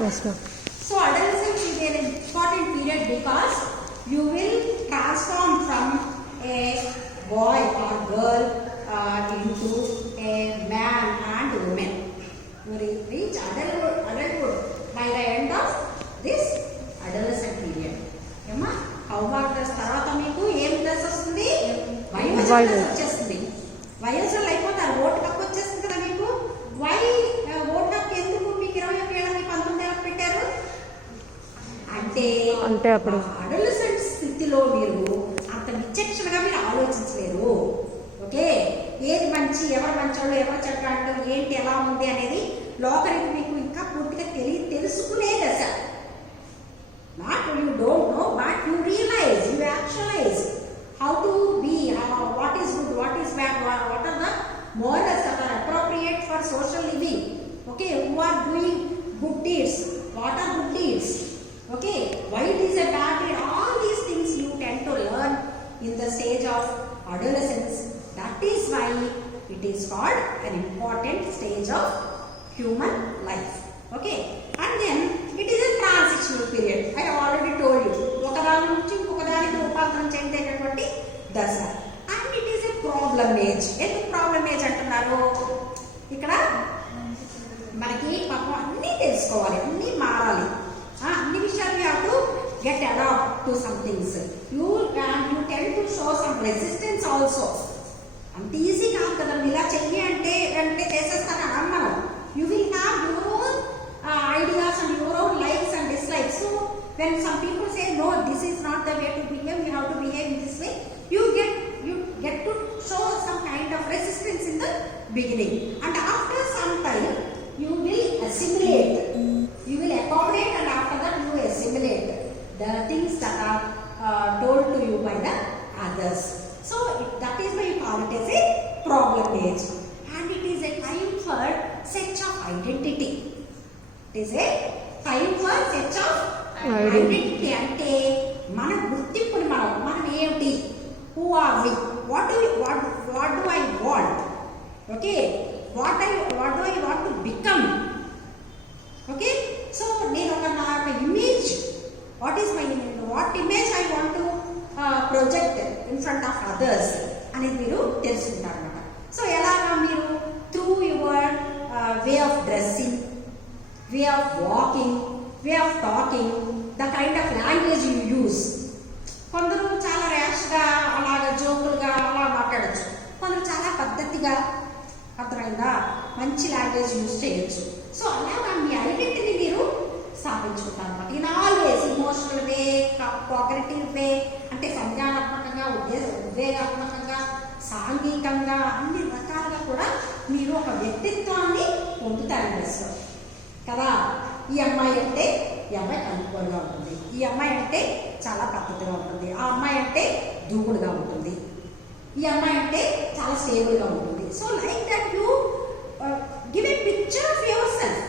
Yes, ma'am. So adolescence is an important period because you will transform from a boy or girl into a man and woman. You reach adulthood by the end of this adolescent period. ఏమా హౌవార్ దశ తర్వాత మీకు ఏం దశ వస్తుంది? వయోజన దశ వచ్చేస్తుంది. వయోజనలు అయిపోతారు. ఓటు హక్కు వచ్చేస్తుంది కదా మీకు. ఓటు హక్కు ఎందుకు మీకు 21 ఏళ్ళకి 19 ఏళ్ళకి పెట్టారు అంటే అప్పుడు అడోలసెంట్ స్థితిలో మీరు అంత విచక్షణగా మీరు ఆలోచించలేరు. ఓకే, ఏది మంచి, ఎవరు మంచోళ్ళు, ఎవరు చెడ్డాళ్ళు, ఏంటి ఎలా ఉంది అనేది లోకరికి మీకు ఇంకా పూర్తిగా తెలుసుకునే దశ. Not you don't know but you realize, you actualize how to be, what is good, what is bad, what are the morals that are appropriate for social living. Okay, who are doing good deeds, what are good deeds, okay, why it is a bad deed, all these things you tend to learn in the stage of adolescence. That is why it is called an important stage of human life. Okay, and then it is a transitional period. I already told you, oka dani nunchi inkoka daniki రూపాంతరం చెందేటటువంటి దశ. And it is a problem age. ఎందుకు problem age అంటున్నారు? ఇక్కడ మనకి పాపం అన్నీ తెలుసుకోవాలి, అన్నీ మారాలి, అన్ని విషయాలు you have to get adapt to some things. You tend to show some resistance also. అంత ఈజీ కాదు కదా, ఇలా చెయ్యి అంటే చేసేస్తాను అన్నాను. You will have your own ideas and your own likes and dislikes. So when some people say no, this is not the way to behave, you have to behave in this way, you get to show some kind of resistance in the beginning, and after some time you will assimilate, you will accommodate, and after that you assimilate the things that are told to you by the others. So that is why you call it as a problem age, and it is a time for search of identity. It is a time for search of identity. అంటే మన గుర్తింపుని మనం ఏమిటి, who are we, what do I want, okay, what do I want to become, okay. So నేను ఒక image, what image I want to project in front of others అనేది మీరు తెలుసుకుంటారు అన్నమాట. సో ఎలాగా మీరు through your way of dressing, way of walking, way of talking, the kind of language you use. కొందరు చాలా ర్యాష్గా అలాగా జోకులుగా అలా మాట్లాడచ్చు, కొందరు చాలా పద్ధతిగా, అర్థమైందా, మంచి లాంగ్వేజ్ యూజ్ చేయొచ్చు. సో అలాగా మీ ఐడెంటిటీని మీరు స్థాపించుకుంటారు అనమాట. In always emotional way, cooperative way, అంటే సంజ్ఞానాత్మకంగా, ఉద్వేగాత్మకంగా, సాంఘికంగా, అన్ని రకాలుగా కూడా మీరు ఒక వ్యక్తిత్వాన్ని పొందుతారు డ్రెస్లో కదా. ఈ అమ్మాయి అంటే ఈ అమ్మాయి కనుక్కోలుగా ఉంటుంది, ఈ అమ్మాయి అంటే చాలా పద్ధతిగా ఉంటుంది, ఆ అమ్మాయి అంటే దూకుడుగా ఉంటుంది, ఈ అమ్మాయి అంటే చాలా స్టేబుల్గా ఉంటుంది. So like that you give a picture of your self,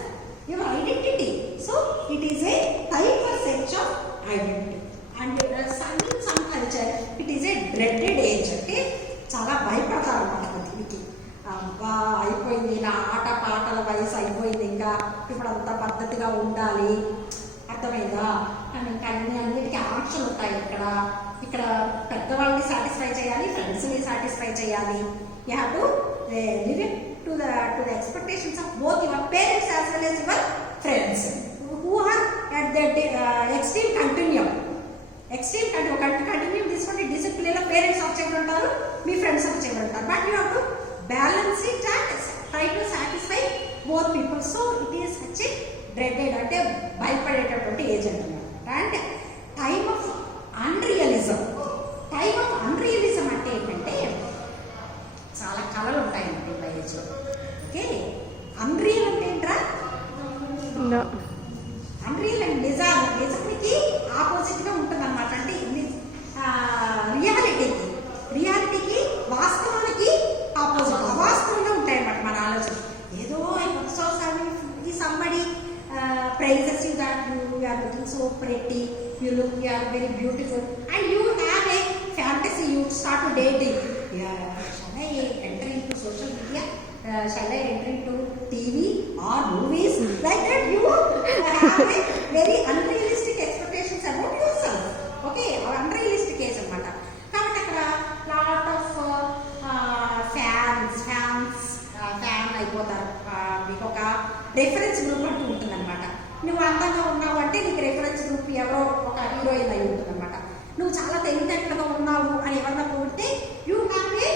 your identity. So it is a time for search of identity. And some culture it is a dreaded age, అంటే చాలా భయపడతారు అన్నమాట దీనికి. అబ్బా అయిపోయింది, నా ఆట పాటల వయసు అయిపోయింది, ఇంకా ఇప్పుడు అంత పద్ధతిగా ఉండాలి, అర్థమైందా, కానీ అన్నిటికీ ఆంక్షలు ఉంటాయి. ఇక్కడ పెద్దవాళ్ళని సాటిస్ఫై చేయాలి, ఫ్రెండ్స్ని సాటిస్ఫై చేయాలి. You have to live it to the expectations of both your parents as well as your friends who are at that extreme continuum. ఒక కంటిన్యూమ్ తీసుకుంటే డిసిప్లిన్లో పేరెంట్స్ ఒక చేయడం ఉంటారు, మీ ఫ్రెండ్స్ ఒక చేయడం ఉంటారు. But you have to balance it and try to satisfy both people. So it is such a dreaded, అంటే భయపడేటటువంటి ఏజ్ అంటున్నారు. And time of unrealism. Time of unrealism అంటే ఏంటంటే చాలా కళలు ఉంటాయండి ఈ ఏజ్లో. ఓకే, అన్రియల్ అంటే ఏంట్రా? అన్రియల్ అండ్ నిజానికి ఆపోజిట్గా ఉంటుంది అనమాట. అంటే రియాలిటీకి వాస్తవానికి ఆపోజిట్, అవాస్తవంగా ఉంటాయి అన్నమాట మన ఆలోచన. ఏదో so somebody praises you that you are looking so pretty, you are very beautiful, and you have a fantasy, you start to dating. Yeah, shall I enter into social media? Shall I enter into TV or movies? Like that you have very unrealistic expectations about your self. Okay, unrealistic age అనమాట. కాబట్టి అక్కడ lot of fan అయిపోతారు. మీకు ఒక reference group అంటూ ఉంటుంది అనమాట. నువ్వు అందంగా ఉన్నావు అంటే నీకు రెఫరెన్స్ గ్రూప్ ఎవరో ఒక హీరోయిన్ అయి ఉంటుంది అనమాట. నువ్వు చాలా తెలివితేటలుగా ఉన్నావు అని ఎవరన్నా పోతే you have a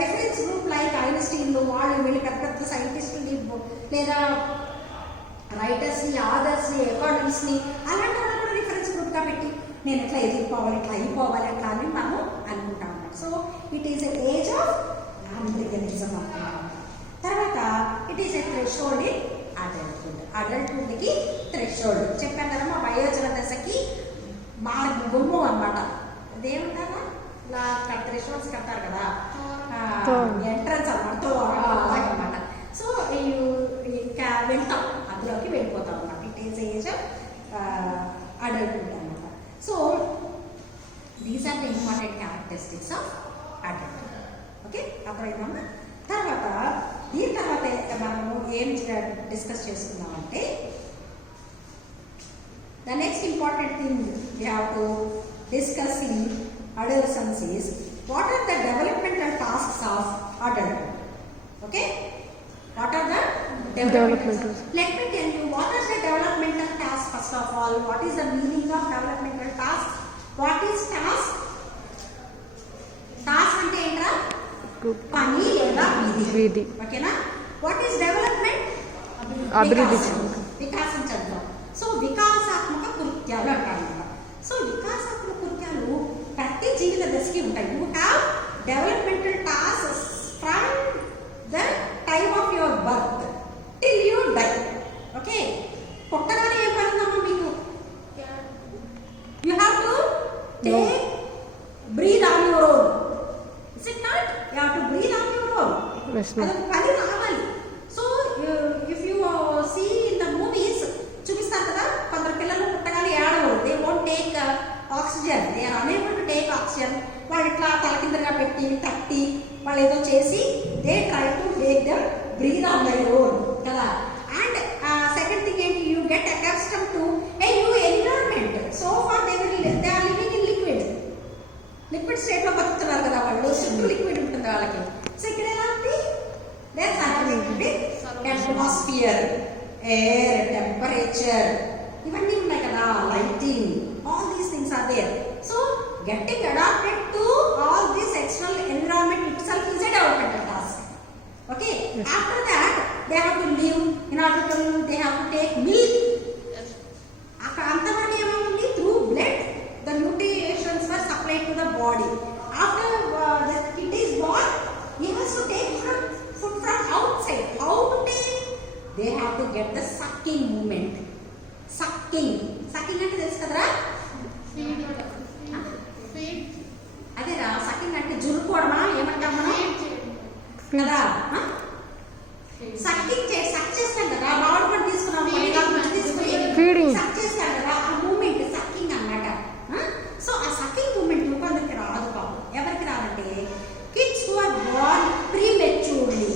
reference group like ఐన్స్టీన్లు, వాళ్ళు వీళ్ళు పెద్ద పెద్ద సైంటిస్టుని లేదా రైటర్స్ని, ఆథర్స్ని, ఎకానమిస్ట్ని అలాంటి వాళ్ళు కూడా రిఫరెన్స్ గ్రూప్గా పెట్టి నేను ఎట్లా ఎదిగిపోవాలి, ఇట్లా అయిపోవాలి అట్లా అని మనం అనుకుంటాం అన్నమాట. So it is a age of unrealism అనుకుంటాం. తర్వాత it is a threshold in adulthood. అడల్ట్హుడ్కి థ్రెషోల్డ్ చెప్పాను కదా, మా వయోజన దశకి మా గుమ్ము అనమాట. అదేమంటారా ఇలా థ్రెషోల్డ్స్ కట్టారు కదా, ఎంట్రన్స్ అనమాట, అలాగనమాట. సో ఇంకా వెళ్తాం, అందులోకి వెళ్ళిపోతాం అనమాట. It is age of adulthood అనమాట. So these are the important characteristics of adulthood. Okay, అర్థమైందమ్మా. తర్వాత దీని తర్వాత మనము ఏం డిస్కస్ చేసుకుందామంటే the next important thing we have to discuss in adolescence is what are the developmental tasks of adulthood. Okay, what are the developmental? Let me tell you what are the developmental tasks. First of all, what is the meaning of developmental task? What is task? Task ante entra pani లేదా విధి. ఓకేనా? What is development? అభివృద్ధి, వికాసం చదువు. So వికాసాత్మక కృత్యాలు అంటారు. So వికాసాత్మక కృత్యాలు ప్రతి జీవిత దశకి ఉంటాయి. You have developmental tasks from the time of your birth till you die. Okay, పుట్టగానే ఏం పని ఉందమ్మా మీకు? You have to take breath on your own. Is it not? You have to breathe on your own. అదొక పని రావాలి. So if you see in the movies చూపిస్తారు కదా, కొందరు పిల్లలు పుట్టగానే ఏడవరు. They won't take oxygen, they are unable to take oxygen. వాళ్ళు ఇట్లా తలకిందగా పెట్టి తట్టి వాళ్ళు ఏదో చేసి they try to make them breathe on their own కదా. అండ్ సెకండ్ థింగ్ ఏంటి, you get accustom to a new environment. So far they are living in liquid state లో బతుకుతున్నారు కదా వాళ్ళు, చుట్టూ లిక్విడ్ ఉంటుంది వాళ్ళకి. సో ఇక్కడ ఎలా ఉంది, దే అట్మాస్ఫియర్, ఎయిర్, టెంపరేచర్, ఇవన్నీ ఉన్నాయి కదా, lighting, all these things are there. So getting adapted to all this external environment itself is a developmental task. Okay, yes. After that they have to live. In order to live they have to take milk. After antavarki emaundi, through blood the nutrients were supplied to the body. After the kid is born, he has to take food from outside. How to take? They have to get the sucking movement. Sucking అంటే తెలుసు కదరా, అదేరా sucking అంటే జురుకోవడమా ఏమంటాం మనం కదా. Sucking సక్ చేస్తాం కదా, బాడీ కూడా తీసుకున్నాం తీసుకుని సక్ చేస్తాం కదా, ఆ మూమెంట్ సక్కింగ్ అన్నమాట. సో ఆ సక్కింగ్ మూమెంట్ కొందరికి రాదు పాపం. ఎవరికి రాదంటే kids who are born prematurely.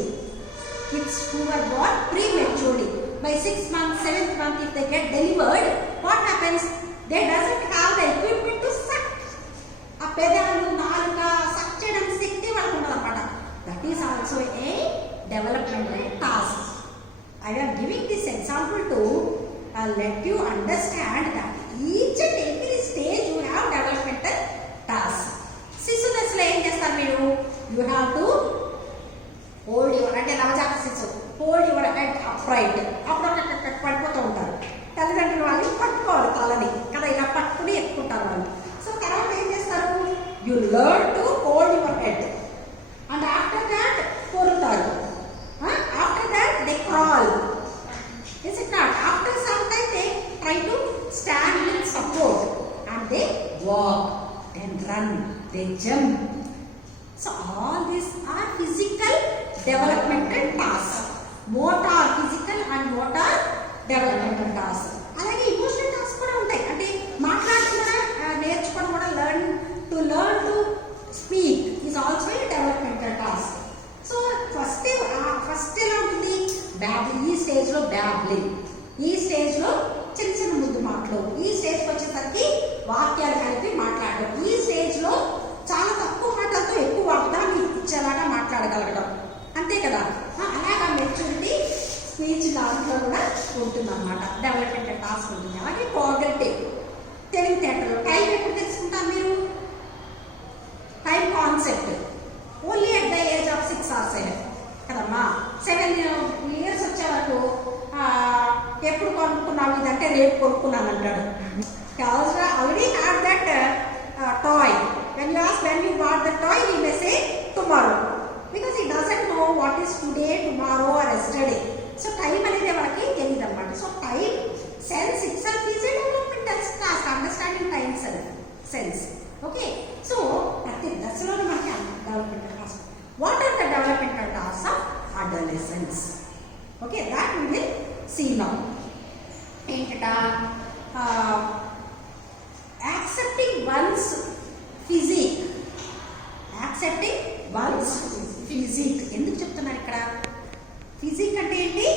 Kids who are born prematurely by 6 months, 7th month, if they get delivered, what happens? They doesn't have the equipment to suck. ఆ పెదాలు నాలుక సక్ చేయడం శక్తి వాళ్ళకు ఉండదన్నమాట. That is also a developmental task. I am giving this example to let you understand that each and every stage you have developmental task. శిశు దశలో ఏం చేస్తారు మీరు? You have to hold your, అంటే నవజాత శిశువు హోల్డ్ యువర్ హెడ్ అప్రైట్. అప్పుడు పడిపోతూ ఉంటారు, తల్లిదండ్రులు వాళ్ళని పట్టుకోవాలి తలని కదా, ఇలా పట్టుకుని ఎక్కుంటారు వాళ్ళు. సో తర్వాత ఏం చేస్తారు? You learn to hold your head and after that పొరుతారు. After that they crawl. Is it not? After some time they try to stand with support and they walk, then run, they jump. So all these are physical developmental tasks. Motor, physical and motor developmental tasks. అలాగే emotional task కూడా ఉంటాయి. అంటే మాట్లాడడం కూడా నేర్చుకోవడం కూడా, learn to speak is also a developmental task. So first ఎలా ఉంటుంది? ఈ స్టేజ్ లో బ్యాబ్లింగ్. ఈ స్టేజ్లో చిన్న చిన్న ముద్దు మాటలు, ఈ స్టేజ్కి వచ్చేసరికి వాక్యాలు కలిపి మాట్లాడడం, ఈ స్టేజ్లో చాలా తక్కువ మాటలతో ఎక్కువ అర్థాన్ని ఇచ్చేలాగా మాట్లాడగలగడం, అంతే కదా. అలాగా మెచ్యూరిటీ స్పీచ్ దాంట్లో కూడా ఉంటుందన్నమాట. డెవలప్మెంట్ టాస్క్ ఉంటుంది. అలాగే కోఆపరేటివ్ తెలివితేటలు. టైం ఎప్పుడు తెలుసుకుంటారు మీరు? Time concept only at the age of 6 or 7 కదమ్మా. 7 years వచ్చే వరకు ఎప్పుడు కొనుక్కున్నావు ఇదంటే రేపు కొనుక్కున్నాను అంటాడు. Already had that toy. when you ask when you got the toy, he may say tomorrow, because he doesn't know what is today, tomorrow or yesterday. So time అనేది వాళ్ళకి తెలియదు అన్నమాట. So time sense itself is a developmental task, understanding time sense. Okay, so ప్రతి దశలోనే మనకి developmental task. What are the developmental task of adolescence? Okay, that we will see now. ఏంటట? Accepting one's physique. Accepting one's physique ఎందుకు చెప్తున్నారు ఇక్కడ? Physique అంటే ఏంటి?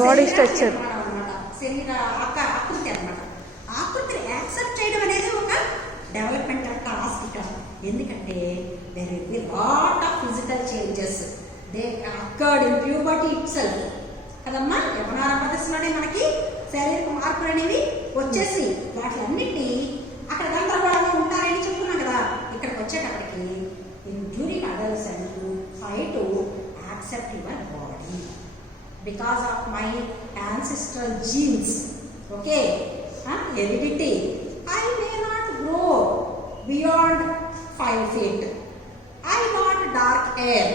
Body structure అన్నమాట, శరీర ఆకృతి అన్నమాట. ఆకృతిని యాక్సెప్ట్ చేయడం అనేది ఒక డెవలప్మెంటల్ టాస్క్ ఇక్కడ. ఎందుకంటే there will be lot of physical changes they occurred in puberty itself కదమ్మా. యవనారంభ దశలోనే మనకి శారీరక మార్పులు అనేవి వచ్చేసి వాటిలన్నింటినీ అక్కడ గందరగోళంగా ఉంటారని చెప్తున్నాం కదా. ఇక్కడికి వచ్చేటప్పటికి during adolescence try to accept your body because of my ancestral genes. Okay, heredity. I may not grow beyond 5 feet. I got dark hair.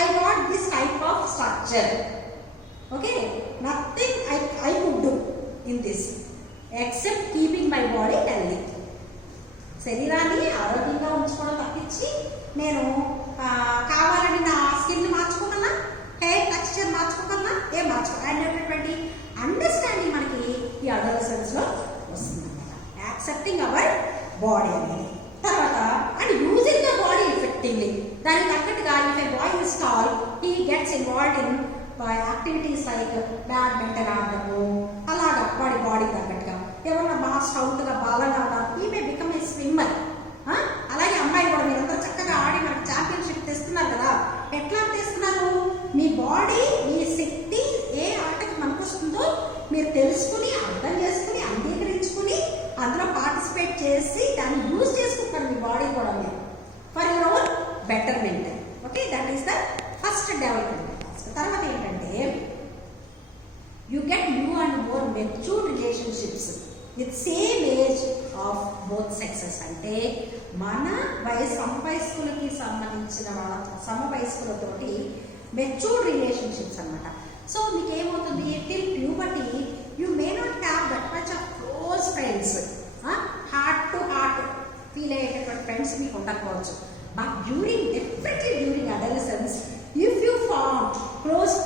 I got this type of structure. Okay, nothing I could do in this except keeping my body healthy. శరీరాన్ని ఆరోగ్యంగా ఉంచుకోవడం తప్పించి నేను కావాలని నా skin మార్చుకోగలనా, hair texture మార్చుకోగలనా? ఏం మార్చుకోవాలనేటటువంటి understanding మనకి ఈ అడోలెసెన్స్లో వస్తుందన్నమాట. యాక్సెప్టింగ్ అవర్ బాడీ అనేది. తర్వాత and using the body effectively. దానికి తగ్గట్టుగా if a boy is tall, he gets involved in activities like badminton ఆడటము, అలాగా బాడీ తగ్గట్టుగా. ఎవరన్నా బాగా స్ట్రౌట్గా బాగా ఉన్నారు, ఈ మే బికమ్ ఏ స్విమ్మర్. అలాగే అమ్మాయి కూడా మీరందరూ చక్కగా ఆడి మనకు ఛాంపియన్షిప్ తెస్తున్నారు కదా. ఎట్లా తెస్తున్నారు? మీ బాడీ, మీ శక్తి ఏ ఆటకి మనకు వస్తుందో మీరు తెలుసుకుని, అర్థం చేసుకుని, అంగీకరించుకుని అందులో పార్టిసిపేట్ చేసి దాన్ని యూజ్ చేసుకుంటారు మీ బాడీ కూడా మీరు for your own betterment. Okay, that is the first development. తర్వాత ఏంటంటే you get new and more matured relationships with same age of both sexes. అంటే మన సమవయస్కులకి సంబంధించిన వాళ్ళ సమవయస్కులతోటి మెచ్యూర్డ్ రిలేషన్షిప్స్ అన్నమాట. సో మీకు ఏమవుతుంది? Till puberty you may not have that much of close friends, heart to heart feel అయ్యేటటువంటి ఫ్రెండ్స్ మీకు ఉండకపోవచ్చు. But definitely during adolescence if you form close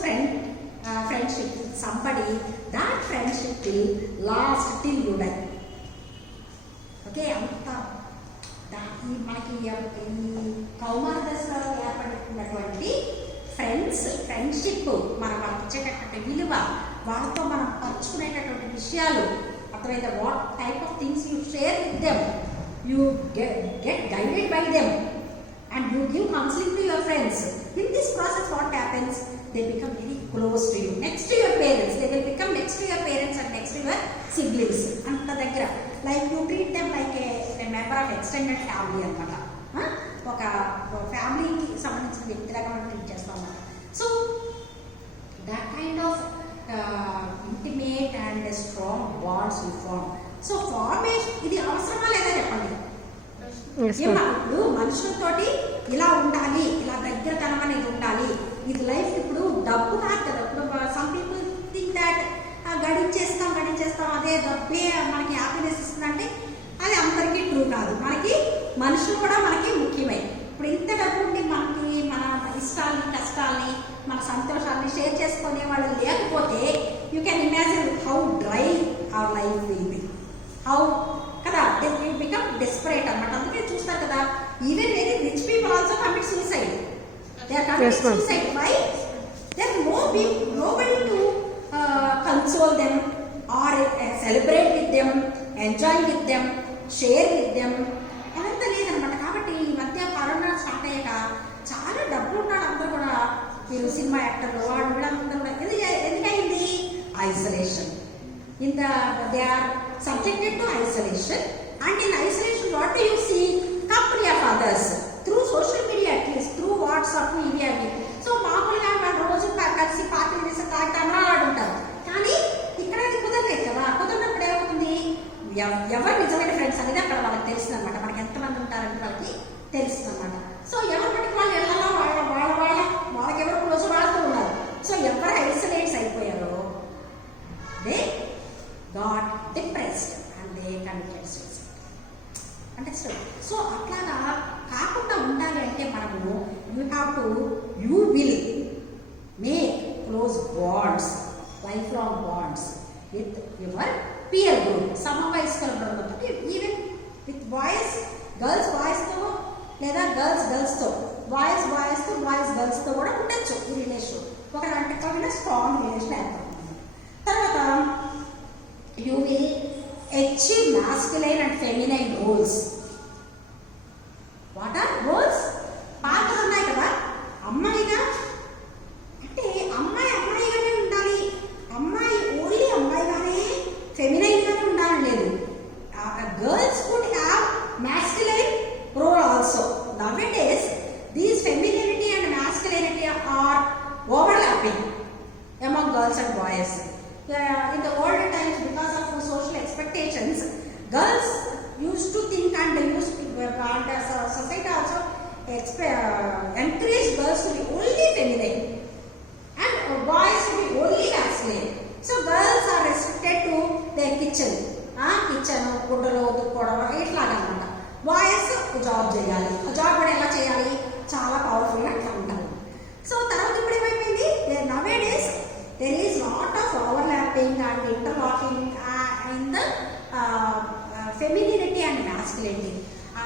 friendship with somebody, that friendship will last till you die. Okay, అంత మనకి ఈ కౌమార దశలో ఏర్పడుతున్నటువంటి friendship, మనం వాళ్ళకి ఇచ్చేటటువంటి విలువ, వాళ్ళతో మనం పంచుకునేటటువంటి విషయాలు అర్థమైతే what type of things you share with them, you get guided by them and you give counseling to your friends. In this process what happens? They become very close to you, next to your parents. They will become next to your parents and next to your siblings. anta daggara like you treat them like a member of extended family annamata. oka family ki sambandhinchina vyaktilaga మనం treat చేస్తాం అన్నమాట. So that kind of intimate and strong bonds you form. So formation ఇది అవసరమా లేదా చెప్పండి? ఇప్పుడు మనుషులతోటి ఇలా ఉండాలి, ఇలా దగ్గరతనం అనేది ఉండాలి, ఇది లైఫ్. ఇప్పుడు డబ్బు కాదు కదా. ఇప్పుడు సమ్ పీపుల్ థింక్ దాట్ గడించేస్తాం అదే డబ్బే మనకి హ్యాపీనెస్ ఇస్తుందంటే అది అందరికీ ట్రూ కాదు. మనకి మనుషులు కూడా మనకి ముఖ్యమే. ఇప్పుడు ఇంత డబ్బు ఉండి మనకి మన ఇష్టాలని, కష్టాలని, మన సంతోషాలని షేర్ చేసుకునే వాళ్ళు లేకపోతే you can imagine how dry our life will be, how కదా. యూ బికమ్ డెస్పరేట్ అన్నమాట. అందుకే చూస్తారు కదా, even very rich people also commit suicide. They are committing suicide. Why? There nobody to console console them or celebrate with them, enjoy with them, share with them అదంతా లేదనమాట. కాబట్టి ఈ మధ్య corona start అయ్యాక చాలా డబ్బులు ఉన్నాడు అందరూ కూడా, మీరు సినిమా యాక్టర్లు వాడు వీళ్ళందరూ కూడా ఎందుకైంది? Isolation. They are subjected to isolation, and in isolation what do you see? Company of others through social media, at least through WhatsApp, ఇవి అవి. సో మామూలుగా వాళ్ళు రోజు కలిసి పార్టీలు చేసి తాగుతామా ఆడుంటారు, కానీ ఇక్కడ అది కుదరలేదు కదా. కుదరినప్పుడు ఏమవుతుంది? ఎవరు నిజమైన ఫ్రెండ్స్ అనేది అక్కడ వాళ్ళకి తెలుస్తుంది అనమాట. మనకి ఎంతమంది ఉంటారంటే వాళ్ళకి తెలుస్తుంది అనమాట. సో ఎవరి బట్టి వాళ్ళు ఎలా వాళ్ళకి ఎవరు క్లోజ్ వాడుతూ ఉన్నారు. సో ఎవరు ఐసోలేట్స్ అయిపోయారో they got depressed and they committed suicide. Understood? So అట్లాగా కాకుండా ఉండాలి అంటే మనము you will make close bonds, lifelong bonds with your peer group. సమవయస్కుల బృందంతో, ఈవెన్ విత్ బాయ్స్ గర్ల్స్ తో లేదా గర్ల్స్ తో బాయ్స్ తో గర్ల్స్ తో కూడా ఉండొచ్చు ఈ రిలేషన్. ఒక రకమైన స్ట్రాంగ్ రిలేషన్ ఏర్పడుతుంది. తర్వాత you will achieve masculine and feminine roles. What are roles? పాత్రలు ఉన్నాయి కదా. అమ్మాయిగా అంటే అమ్మాయిగానే ఉండాలి, ఓన్లీ అమ్మాయిగానే ఫెమినైన్ గానే ఉండాలని లేదు. Girls could have masculine role also. Nowadays these femininity and masculinity are overlapping among girls and boys. In the older times, because of social expectations, girls used to think and society also encouraged girls to be only feminine and boys to be only masculine. So girls are restricted to their kitchen, గుడ్డలు ఉతుక్కోవడం ఇట్లాగా అనమాట. Boys job చేయాలి, job కూడా ఎలా చేయాలి, చాలా పవర్ఫుల్గా అట్లా ఉంటారు. సో తర్వాత ఇప్పుడు ఏమైపోయింది? nowadays there is lot of overlapping and interlocking in the femininity and masculinity,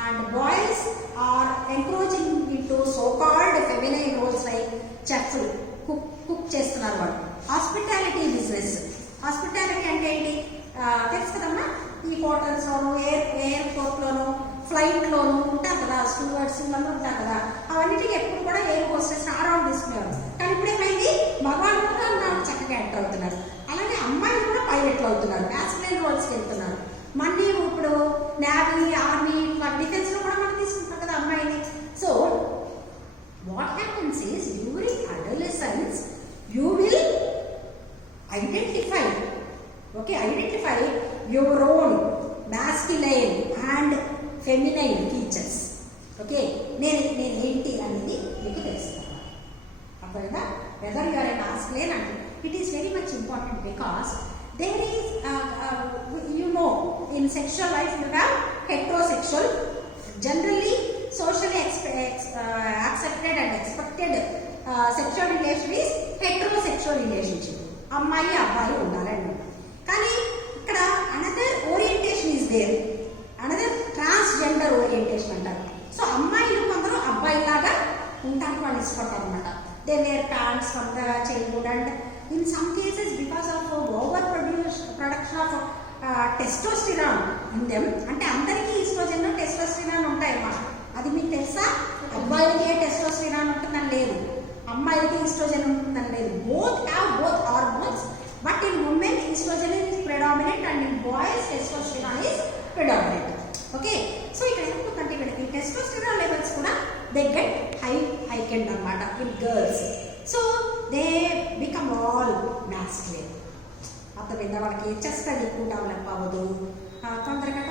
and boys are encroaching into so-called feminine roles like chef, cook చేస్తున్నారు వాళ్ళు. హాస్పిటాలిటీ బిజినెస్, హాస్పిటాలిటీ అంటే ఏంటి తెలుసు కదమ్మా. ఈ హోటల్స్లోను, ఎయిర్పోర్ట్లోను, ఫ్లైట్లోను ఉంటారు కదా, స్టూవర్డ్స్ ఇవన్నీ ఉంటారు కదా. అవన్నిటికీ ఎప్పుడు కూడా ఎయిర్ హోస్టెస్ అరౌండ్ తీసుకునేవారు. కానీ ఇప్పుడు ఏమైంది? మగవాళ్ళు కూడా చక్కగా ఎంటర్ అవుతున్నారు, అలాగే అమ్మాయిలు కూడా పైలట్లు అవుతున్నారు, మ్యాస్కులైన్ రోల్స్కి వెళ్తున్నారు. మళ్ళీ ఇప్పుడు నేవీ, ఆర్మీ, డిఫెన్స్ లో కూడా మనం తీసుకుంటాం కదా అమ్మాయిని. So what happens is during adolescence you will identify your own masculine and feminine features. Okay, నేను ఏంటి అనేది మీకు తెలుస్తాను. అర్థమైందా? Whether you are a masculine and it is very much important because there is you know in sexual life you have heterosexual, generally socially accepted and expected sexual relation is heterosexual relationship. అమ్మాయి అబ్బాయి ఉండాలని. కానీ ఇక్కడ another orientation is there, another transgender orientation అంటారు. So అమ్మాయిలు కొందరు అబ్బాయిలాగా ఉండడానికి వాళ్ళు ఇష్టపడతారు అనమాట. They wear pants from the childhood and in some cases because of over production of testosterone in them. అంటే అందరికీ ఈస్ట్రోజన్ టెస్టోస్టిరాన్ ఉంటాయన్నమాట. అది మీకు తెలుసా? అబ్బాయిలకి టెస్టోస్టిరాన్ ఉంటుందని లేదు, అమ్మాయిలకి ఈస్ట్రోజన్ ఉంటుందని లేదు. Both have both hormones, but in women estrogen is predominant and in boys testosterone is predominant. Okay, so ఇక్కడ ఏమవుతుందంటే వీళ్ళకి testosterone levels కూడా they get heightened అన్నమాట in girls, so they become all masculine. అర్థమైందా? వాళ్ళకి chest అది ఎక్కువ develop అవ్వదు, కొందరికట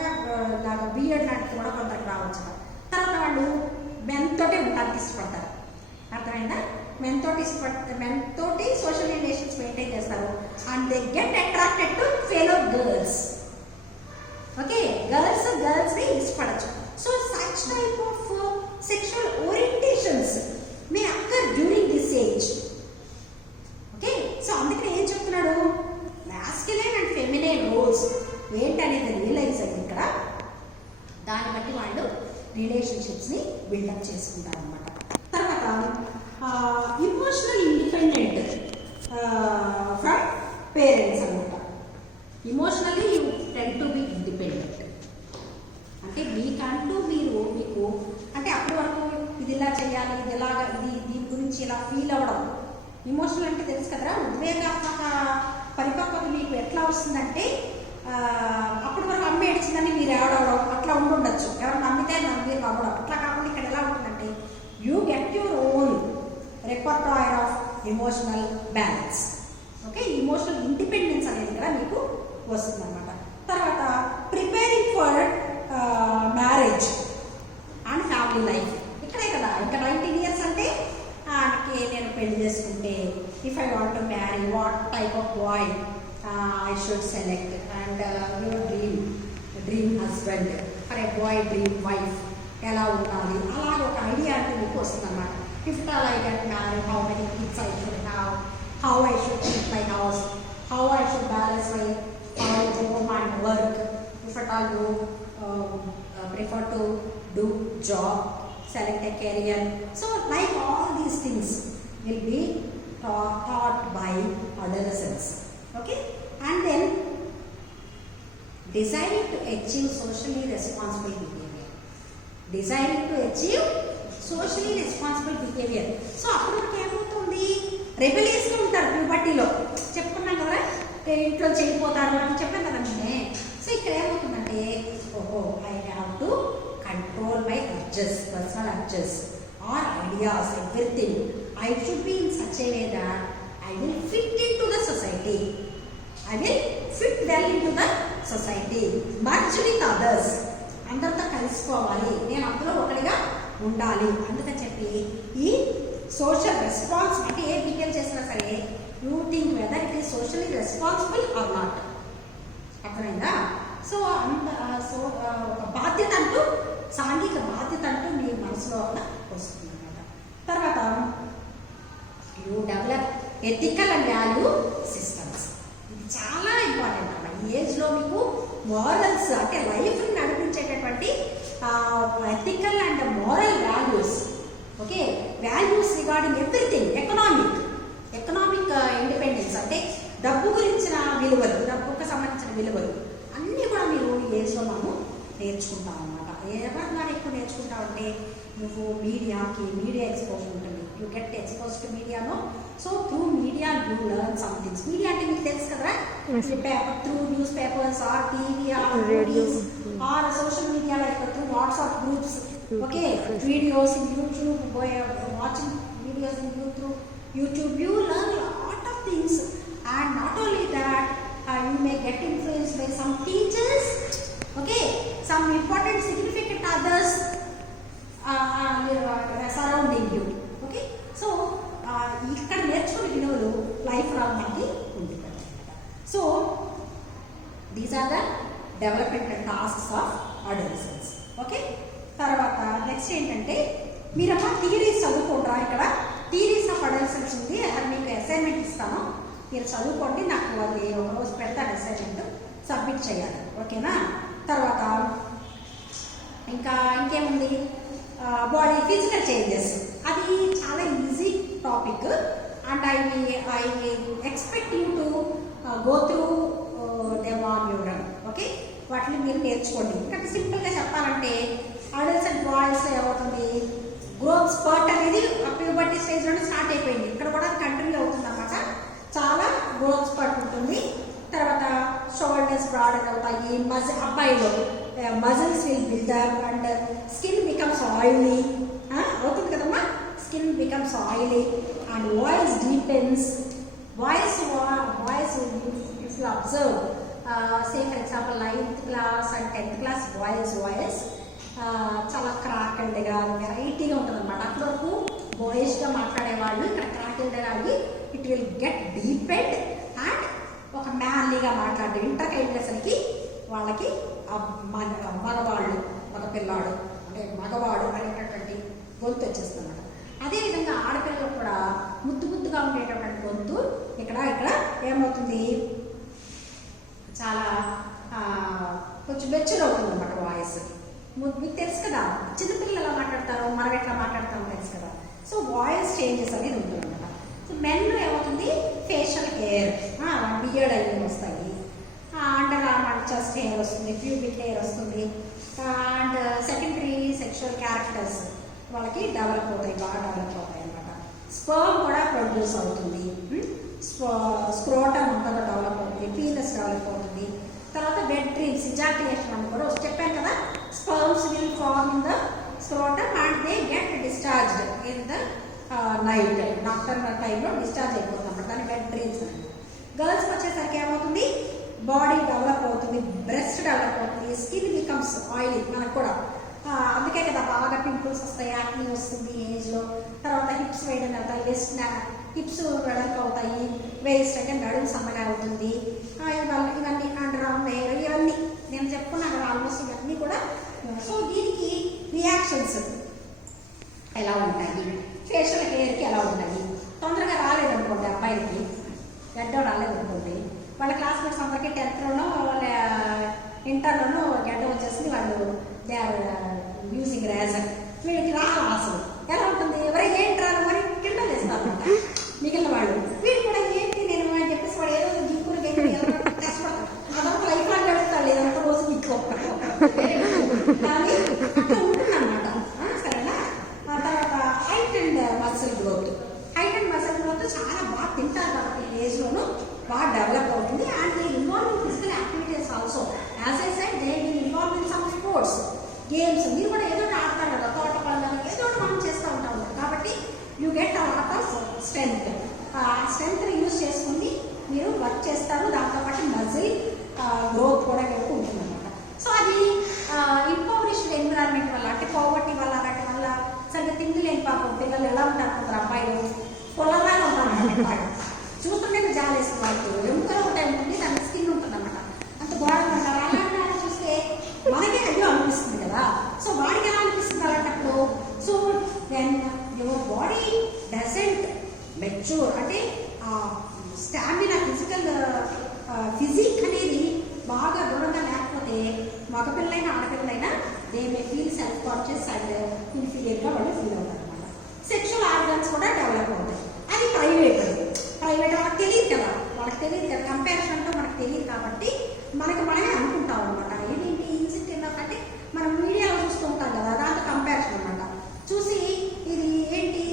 ఇలాగా బియర్డ్ లాంటివి కూడా కొందరికి రావచ్చు. తర్వాత వాళ్ళు మెన్తోటే ఉండడానికి ఇష్టపడతారు. అర్థమైందా? మెన్తోటి సోషల్ రిలేషన్స్ మెయింటైన్ చేస్తారు and they get attracted to fellow girls. Okay, girls ని ఇష్టపడచ్చు. So such type of sexual orientations may occur during this age. Okay, so అందుకని ఏం చెప్తున్నాడు? మాస్క్యులైన్ అండ్ ఫెమినైన్ రోల్స్ ఏంటనేది రియలైజ్ అయ్యి ఇక్కడ దాన్ని బట్టి వాళ్ళు రిలేషన్షిప్స్ని బిల్డప్ చేసుకుంటారు అన్నమాట. తర్వాత ఇమోషనల్ ఇండిపెండెంట్ ఫ్రమ్ పేరెంట్స్ అన్నమాట. Emotionally you tend to be independent. అంటే మీకంటూ మీకు అంటే అప్పటి వరకు ఇది ఇలా చేయాలి, ఇది ఇలాగా, దీని గురించి ఇలా ఫీల్ అవ్వడం. ఇమోషనల్ అంటే తెలుసు కదరా, ఉద్వేగాత్మక పరిపక్వత మీకు ఎట్లా వస్తుందంటే అప్పటి వరకు అమ్మ ఏడ్చిందని మీరు ఏడవడం అట్లా ఉండుండొచ్చు. ఎవరు నమ్మితే మీరు నవ్వడం అట్లా కాకుండా ఇక్కడ ఎలా ఉంటుందంటే you get your own repertoire of emotional balance. Okay, emotional independence అనేది కూడా మీకు వస్తుంది అనమాట. తర్వాత preparing for marriage and family life. ఇక్కడే కదా ఇంకా 19 years అంటే నేను పెళ్లి చేసుకుంటే if I want to marry what type of boy I should select and your dream husband for a boy dream wife ఎలా ఉండాలి అలాగే ఒక ఐడియా అంటే మీకు వస్తుంది అనమాట. If all I get marry how many kids I should have, how I should keep my house, how I should balance my home and work, if at all you prefer to do job, select a career. So like all these things will be taught by adolescents. Okay, and then desiring to achieve socially responsible behavior. Desiring to achieve socially responsible behavior. So అప్పుడు మనకి ఏమవుతుంది, రెబెలియస్గా ఉంటారు ప్యూబర్టీలో. చెప్పుకున్నాం కదా, ఇంట్లో చెడిపోతారు అని చెప్పాను కదండి. సో ఇక్కడ ఏమవుతుందంటే ఓహో I have to control my urges, personal urges or ideas, everything. I should be in such a way that I will fit in to the society, I will fit well in to the society, merge with others. అందరితో కలిసిపోవాలి, నేను అందులో ఒకటిగా ఉండాలి. అందుకని చెప్పి ఈ social response అంటే ఏ బిహేవ్ చేసినా సరే you think whether it is socially responsible are not. అర్థమైందా? సో ఒక బాధ్యత అంటూ, సాంఘిక బాధ్యత అంటూ మీ మనసులో వస్తుంది అన్నమాట. తర్వాత you develop ethical and value systems. ఇది చాలా ఇంపార్టెంట్ అన్నమాట. ఈ ఏజ్లో మీకు మోరల్స్ అంటే లైఫ్ని నడిపించేటటువంటి ethical and moral values. Okay, values regarding everything. Economic independence అంటే డబ్బు గురించిన విలువలు, డబ్బుకు సంబంధించిన విలువలు అన్నీ కూడా మీరు ఈ ఏజ్లో మనము నేర్చుకుంటాం అన్నమాట. ఎవరిగా ఎక్కువ నేర్చుకుంటామంటే నువ్వు మీడియా ఎక్స్పోజర్ ఉంటుంది. యూ గెట్ ఎక్స్పోజ్ టు మీడియాలో. So through media you learn somethings. Media అంటే మీకు తెలుసు కదా, through newspapers or TV or radios or social media like through WhatsApp groups. Okay, videos in YouTube, watching videos in YouTube, you learn a lot of things, and not only that, you may get influenced by some teachers, okay, some important significant others surrounding you. Okay, so ఇక్కడ నేర్చుకునే విలువలు life long మనకి ఉంటుంది. So these are the development tasks of adolescence. Okay, తర్వాత next ఏంటంటే మీరమ్మా theories చదువుకుంటారా. ఇక్కడ theories of adolescence ఉంది, అది మీకు అసైన్మెంట్ ఇస్తాను, మీరు చదువుకోండి. నాకు అది ఒక రోజు పెడతాను అసైన్మెంట్, సబ్మిట్ చేయాలి. ఓకేనా? తర్వాత ఇంకేముంది, బాడీ ఫిజికల్ చేంజెస్. అది చాలా easy topic and I expect you to go through them on your own. Okay, వాటిని మీరు నేర్చుకోండి. ఎందుకంటే సింపుల్గా చెప్పాలంటే అడల్సెంట్ బాయ్స్ ఏమవుతుంది, గ్రోత్ స్పర్ట్ అనేది ప్యూబర్టీ స్టేజ్లోనే స్టార్ట్ అయిపోయింది. ఇక్కడ కూడా కంటిన్యూ అవుతుంది అన్నమాట. చాలా గ్రోత్ స్పర్ట్ ఉంటుంది. తర్వాత షోల్డర్స్ బ్రాడర్ అవుతాయి. అబ్బాయిలో muscles will build up and skin becomes oily. అవుతుంది కదమ్మా, skin becomes oily and voice deepens. Voice if you observe say for example 9th class and 10th class voice చాలా క్రాకెల్డ్గా వెరైటీగా ఉంటుంది అనమాట. అప్పటి వరకు బాయిష్గా మాట్లాడేవాళ్ళు ఇక్కడ క్రాకెల్డ్గా అయ్యి it will get depend and ఒక మ్యాన్లీగా మాట్లాడే ఇంటర్కి వెళ్ళేసరికి వాళ్ళకి మగవాళ్ళు, మగపిల్లాడు అంటే మగవాడు అనేటటువంటి గొంతు వచ్చేస్తుంది అన్నమాట. అదేవిధంగా ఆడపిల్లలు కూడా ముద్దుగా ఉండేటటువంటి గొంతు ఇక్కడ ఏమవుతుంది, చాలా కొంచెం మెచ్యూర్ అవుతుంది అన్నమాట వాయిస్. మీకు తెలుసు కదా, చిన్నపిల్లలు ఎలా మాట్లాడతారో మనం ఎట్లా మాట్లాడతామో తెలుసు కదా. సో వాయిస్ చేంజెస్ అనేది ఉంటుంది అనమాట. సో మెన్లో ఏమవుతుంది, ఫేషియల్ హెయిర్, బియర్డ్ అవి వస్తాయి. చెస్ట్ హెయిర్ వస్తుంది, ప్యూబిక్ హెయిర్ వస్తుంది. అండ్ సెకండరీ సెక్షువల్ క్యారెక్టర్స్ వాళ్ళకి డెవలప్ అవుతాయి, బాగా డెవలప్ అవుతాయి అనమాట. స్పర్మ్ కూడా ప్రొడ్యూస్ అవుతుంది, స్క్రోటమ్ అంతా డెవలప్ అవుతుంది, పీనస్ డెవలప్ అవుతుంది. తర్వాత వెట్ డ్రీమ్స్, ఇజాక్యులేషన్ అని కూడా చెప్పాను కదా, sperms will form in the scrotum and they get discharged in the night, nocturnal టైంలో డిశ్చార్జ్ అయిపోతుంది అన్నమాట, దాన్ని వెట్ డ్రీమ్స్ అని. గర్ల్స్కి వచ్చేసరికి ఏమవుతుంది, బాడీ డెవలప్ అవుతుంది, బ్రెస్ట్ డెవలప్ అవుతుంది, స్కిన్ బికమ్స్ ఆయిలీ మనకు కూడా. అందుకే కదా బాగా పింపుల్స్ వస్తాయి, యాక్నీ వస్తుంది ఏజ్లో. తర్వాత హిప్స్ వేయడం అవుతాయి, వెస్ట్ హిప్స్ వెడల్పు అవుతాయి, వేస్ట్ అంటే నడుము సన్నగా అవుతుంది. ఇవన్నీ అండర్ ఆర్మ్ హెయిర్, ఇవన్నీ నేను చెప్పుకున్నాను కదా ఆల్మోస్ట్ ఇవన్నీ కూడా. సో దీనికి రియాక్షన్స్ ఎలా ఉంటాయి, ఫేషియల్ హెయిర్కి ఎలా ఉంటాయి. తొందరగా రాలేదనుకోండి అబ్బాయిలకి, గడ్డ రాలేదనుకోండి, వాళ్ళ క్లాస్మేట్స్ అందరికీ 10th వాళ్ళ ఇంటర్లోనూ గడ్డ వచ్చేసింది, వాళ్ళు దే ఆర్ యూజింగ్ రేజర్. వీళ్ళకి రాదు అసలు. ఎలా ఉంటుంది, ఎవరై ఏంటి రాదు మరి కింద వేస్తారన్నమాట మిగిలిన వాళ్ళు. వీళ్ళు కూడా ఏంటి నేను అని చెప్పేసి వాడు ఏదో దిక్కులు కష్టపడతారు, అదంతా లైఫ్ లాంగ్ గడుపుతాడు, లేదంటే రోజు మీకు కానీ అట్లా ఉంటుందన్నమాట. సరేనా. ఆ తర్వాత height and muscle growth, height and muscle growth చాలా బాగా తింటారు కాబట్టి ఈ ఏజ్లోనూ బాగా డెవలప్ అవుతుంది. And they involve in physical activities also. As I said they will involve in some sports games. మీరు కూడా ఏదో ఒకటి ఆడతారు కదా, తోట పనులు ఏదో ఒకటి మనం చేస్తూ ఉంటాం కాబట్టి you get a lot of strength. ఆ స్ట్రెంగ్త్ని యూజ్ చేసుకుని మీరు వర్క్ చేస్తారు, దాంతోపాటు మజిల్ గ్రోత్ కూడా ఉంటుంది అనమాట. సో అది ఇంపవరిష్డ్ ఎన్విరాన్మెంట్ వల్ల, అంటే పవర్టీ వల్ల, వాటి వల్ల సరిగ్గా తిండి లేని పాపం పిల్లలు ఎలా ఉంటారు కొందరు అబ్బాయిలు పొలంలాగా ఉంటారు, చూస్తుంటే జాలి వేస్తుంది వాళ్ళకి. ఎముకలు ఒకటే ఉంటుంది, దానికి స్కిన్ ఉంటుంది అన్నమాట, అంత ఘోరంగా ఉంటారు. అలాంటి చూస్తే మనకే అయ్యో అనిపిస్తుంది కదా. సో వాడికి ఎలా అనిపిస్తుంది అలాంటప్పుడు, so then your body doesn't mature, అంటే స్టామినా, ఫిజిక్ అనేది బాగా దూరంగా లేకపోతే మగపిల్లైనా ఆడపిల్లైనా they may feel self conscious and ఇన్ఫీరియర్గా వాళ్ళు ఫీల్ అవుతారు అనమాట. సెక్షువల్ ఆర్గన్స్ కూడా డెవలప్ అవుతాయి. అది ప్రైవేట్ వాళ్ళకి తెలియదు కదా, కంపారిజన్తో మనకు తెలియదు కాబట్టి మనమే అనుకుంటాం అనమాట. ఏంటి ఇన్సిడెంట్ అంటే మనం మీడియాలో చూస్తూ ఉంటాం కదా, దాంతో కంపారిజన్ అనమాట. చూసి ఇది ఏంటి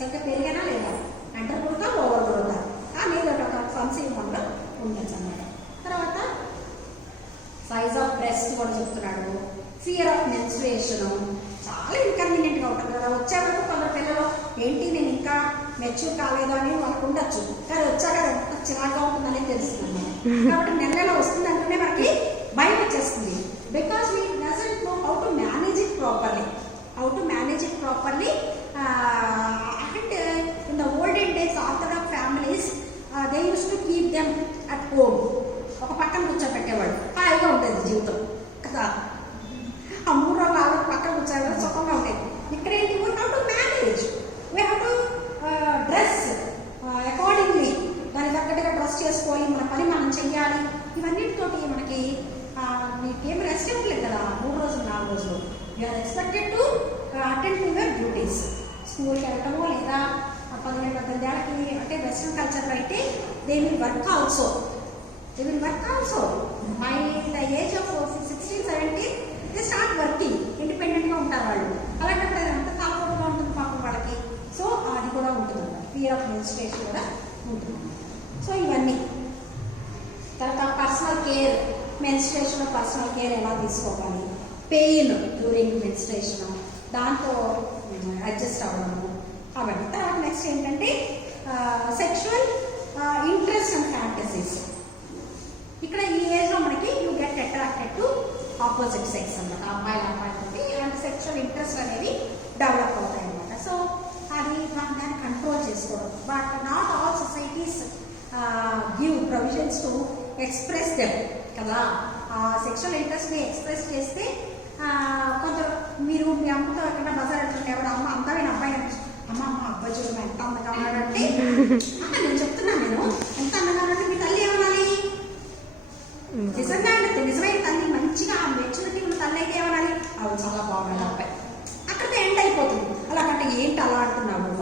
సరిగ్గా పెరిగానా లేదా, అండర్ గ్రోతా ఓవర్ గ్రోతా అనేది ఒక కన్సీవ్ మనలో ఉండొచ్చు అనమాట. తర్వాత సైజ్ ఆఫ్ బ్రెస్ట్ కూడా చెప్తున్నాడు. ఫియర్ ఆఫ్ మెన్స్ట్రుయేషన్ చాలా ఇన్కన్వీనియంట్గా ఉంటుంది కదా. వచ్చే వరకు కొందరు పిల్లలు ఏంటి నేను ఇంకా మెచ్యూర్ కాలేదు అని వాళ్ళకు ఉండొచ్చు, కానీ వచ్చాక ఎంత చిరాగ్గా ఉంటుందని తెలుస్తుంది. కాబట్టి నెలలో వస్తుందంటేనే మనకి భయం వచ్చేస్తుంది. Because we doesn't know how to manage it properly. And in the olden days orthodox families they use to keep them at home. ఒక పక్కన కూర్చోబెట్టేవాడు, హాయిగా ఉంటుంది జీవితం కదా. ఆ 3 రోజులు 6 రోజులు పక్కన కూర్చోవాలి, సుఖంగా ఉండేది. ఇక్కడ ఏంటి, we have to manage, we have to dress accordingly, దానికి తగ్గట్టుగా డ్రెస్ చేసుకోవాలి, మన పని మనం చెయ్యాలి. ఇవన్నిటితోటి మనకి మీకేం రెస్ట్ ఇవ్వట్లేదు కదా 3 రోజులు 4 రోజులు. You are expected to attend to your duties. స్కూల్కి వెళ్ళటమో లేదా 17-18 ఏళ్ళకి, అంటే వెస్ట్రన్ కల్చర్లో అయితే they will work also. By the age of 16-17 they start working, ఇండిపెండెంట్గా ఉంటారు వాళ్ళు. అలాంటప్పుడు అది అంత కాలంగా ఉంటుంది పాపం వాళ్ళకి. సో అది కూడా ఉంటుంది, ఫియర్ ఆఫ్ మెన్స్ట్రుయేషన్ కూడా ఉంటుంది. సో ఇవన్నీ. తర్వాత పర్సనల్ కేర్, మెన్స్ట్రుయేషన్లో పర్సనల్ కేర్ ఎలా తీసుకోవాలి, పెయిన్ డ్యూరింగ్ మెన్స్ట్రుయేషన్, దాంతో అడ్జస్ట్ అవ్వడము అవన్నీ. తర్వాత నెక్స్ట్ ఏంటంటే సెక్షువల్ ఇంట్రెస్ట్ అండ్ ఫ్యాంటసీస్. ఇక్కడ ఈ ఏజ్లో మనకి you get attracted to opposite sex అనమాట, అమ్మాయిలకి ఇలాంటి సెక్షువల్ ఇంట్రెస్ట్ అనేవి డెవలప్ అవుతాయి అనమాట. సో అది మనం దాన్ని కంట్రోల్ చేసుకోవడం. But not all societies give provisions to express them కదా. సెక్షువల్ ఇంట్రెస్ట్ని ఎక్స్ప్రెస్ చేస్తే కొంచెం మీరు మీ అమ్మతో ఎక్కడ బజార్ వెళ్తుంటే ఎవరు అమ్మ అందమైన అబ్బాయి అనిపిస్తుంది, అమ్మ అబ్బాయి చూడండి ఎంత అందంగా ఉన్నాడంటే, నేను చెప్తున్నాను, నేను ఎంత అందంగా ఉన్నాడంటే మీ తల్లి ఏమనాలి, నిజంగా అంటే నిజమైన తల్లి మంచిగా మెచ్యూరిటీ ఉన్న తల్లి అయితే ఏమనాలి, అవి చాలా బాగున్నాడు అబ్బాయి, అక్కడితో ఎండ్ అయిపోతుంది. అలాగంటే ఏంటి అలా అంటున్నావు,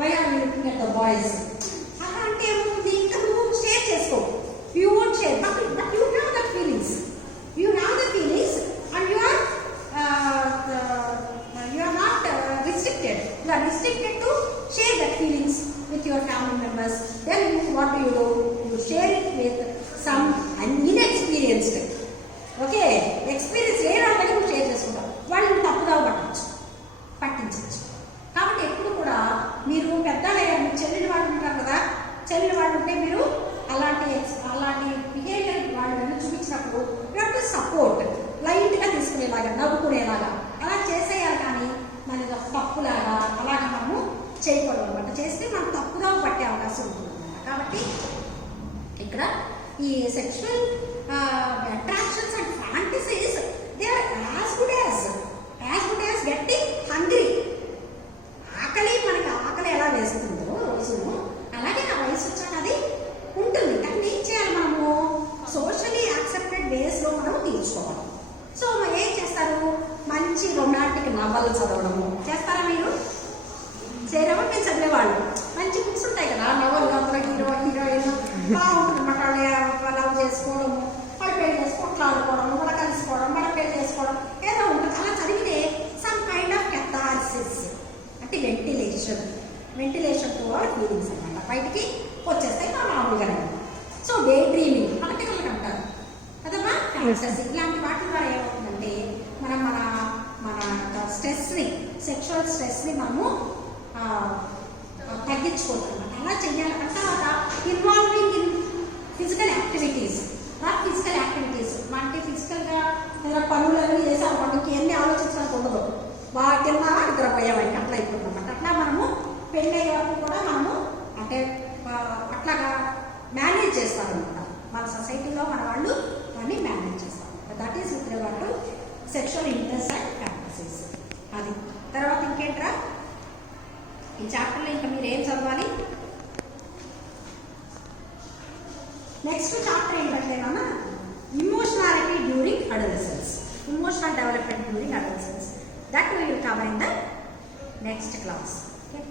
why are you looking at the boys, అలా అంటే ఏమవుతుంది, ఇంకా నువ్వు షేర్ చేసుకో, you won't share, but you have that చూసినప్పుడు సపోర్ట్ లైట్గా తీసుకునేలాగా నవ్వుకునేలాగా అలా చేసేయాలి. కానీ మన తప్పులాగా అలాగా మనము చేయకూడదు అనమాట. చేస్తే మనం తప్పుగా పట్టే అవకాశం ఉంటుంది అనమాట. కాబట్టి ఇక్కడ ఈ sexual attractions and fantasies they are as good as getting hungry. మనకి ఆకలి ఎలా వేస్తుందో రోజును అలాగే ఆ వయసు వచ్చాక అది ఉంటుంది. కానీ ఏం చేయాలి, మనము సోషలీ యాక్సెప్టెడ్ వేస్లో మనం తీర్చుకోవాలి. సో ఏం చేస్తారు, మంచి రొమాంటిక్ నవల్ చదవడము చేస్తారా మీరు? చేయడమో మేము చదివేవాళ్ళు. మంచి బుక్స్ ఉంటాయి కదా నవల్, అందులో హీరో హీరోయిన్ బాగుంటుంది అన్నమాట. లవ్ చేసుకోవడము, వాళ్ళు పెళ్లి చేసి కొట్లాడుకోవడము, వాళ్ళ కలిసిపోవడం, వాళ్ళ పెళ్లి చేసుకోవడం ఏదో ఉంటుంది. అలా చదివితే సమ్ కైండ్ ఆఫ్ కెథార్సిస్ అంటే వెంటిలేషన్ టు అవర్ ఫీలింగ్స్ అనమాట, బయటికి వచ్చేస్తాయి మామూలుగానే. సో డే డ్రీమింగ్ పలకలకు అంటారు కదమ్మా, ఫ్యాంటసీ ఇలాంటి వాటి ద్వారా ఏమవుతుందంటే మనం మన మన స్ట్రెస్ని, సెక్షువల్ స్ట్రెస్ని మనము తగ్గించుకోవచ్చు అనమాట. అలా చెయ్యాలి. తర్వాత ఇన్వాల్వింగ్ ఇన్ ఫిజికల్ యాక్టివిటీస్ అంటే ఫిజికల్గా ఏదైనా పనులన్నీ చేసాం మనకి ఎన్ని ఆలోచించడానికి ఉండదు. తిన్నామా నిద్రపోయామని అట్లా అయిపోతుంది అనమాట. అట్లా మనము పెళ్ళి అయ్యే వరకు కూడా మనము అంటే అట్లాగా మేనేజ్ చేస్తారనమాట. మన సొసైటీలో మన వాళ్ళు అన్నీ మేనేజ్ చేస్తారు. That is with regard to sexual interest and fantasies. అది తర్వాత ఇంకేంట్రా ఈ చాప్టర్లో ఇంకా మీరు ఏం చదవాలి? నెక్స్ట్ చాప్టర్ ఏంటంటే మన emotionality during adolescence, emotional development during adolescence. That we will cover in the next class. Okay.